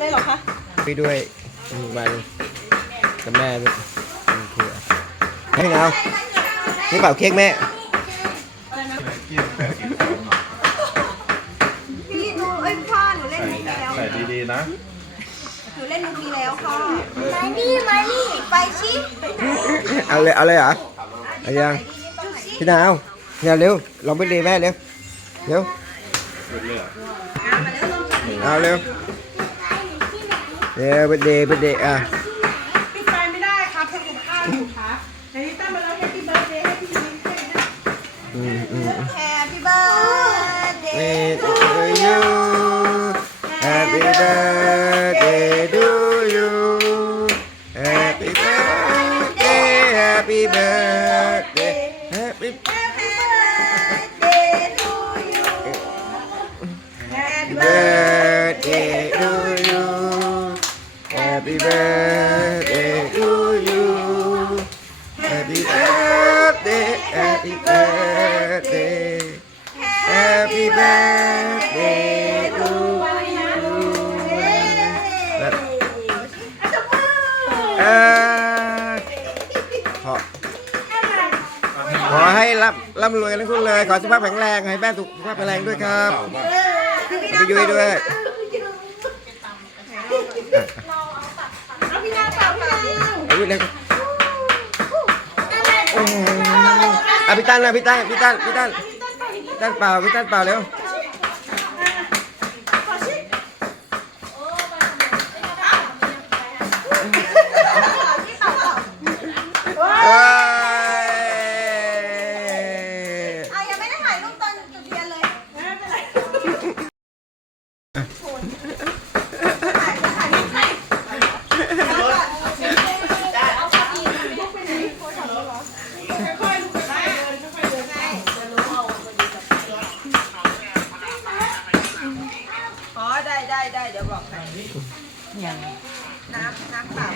เลยเหรอคะไปด้วยมีวันกับแม่ด้วยมีครัวให้เงานี่เป่าเค้กแม่พี่หนูเอ้ยพ่อหนูเล่นมุกนี้แล้วใส่ดีๆนะหนูเล่นมุกนี้แล้วพ่อมานี่มานี่ไปชิเอาเลยเอาเลยเหรอเอายังพี่นาวเนี่ยเร็วลองไปดีแม่เร็วเร็วเอาเร็ว เร็วไปดีไปดีอะปิดไฟไม่ได้ครับทำกับข้าวอยู่ครับเดี๋ยวนี้ตั้งมาแล้วแฮปปี้เบิร์ดเดย์ให้พี่มิ้นให้นะอืมอืมแฮปปี้เบิร์ดเด Happy ย์ to you Happy birthday to you Happy birthday Happy birthday Happy แฮ Happy birthday to you Happy birthday Happy birthday Happy birthday to you แบบเออขอขอให้รับร่ำรวยกันทุกคนเลย ขอสุขภาพแข็งแรงให้แม่สุขภาพแข็งแรงด้วยครับไปยุ้ยด้วยเอา เอายุ้ยเลยอะพี่ตั้นนะพี่ตั้นพี่ตั้นพี่ตั้นพี่ตั้นเปล่าพี่ตั้นเปล่าเร็ว ว้า เอ้ วย อะยังไม่ได้ถ่ายรูปตอนจุดเทียนเลยไม่เป็นไรถ่ายถ่ายรูปให้ อ๋อได้ได้ได้เดี๋ยวบอกให้น้ำน้ำเปล่า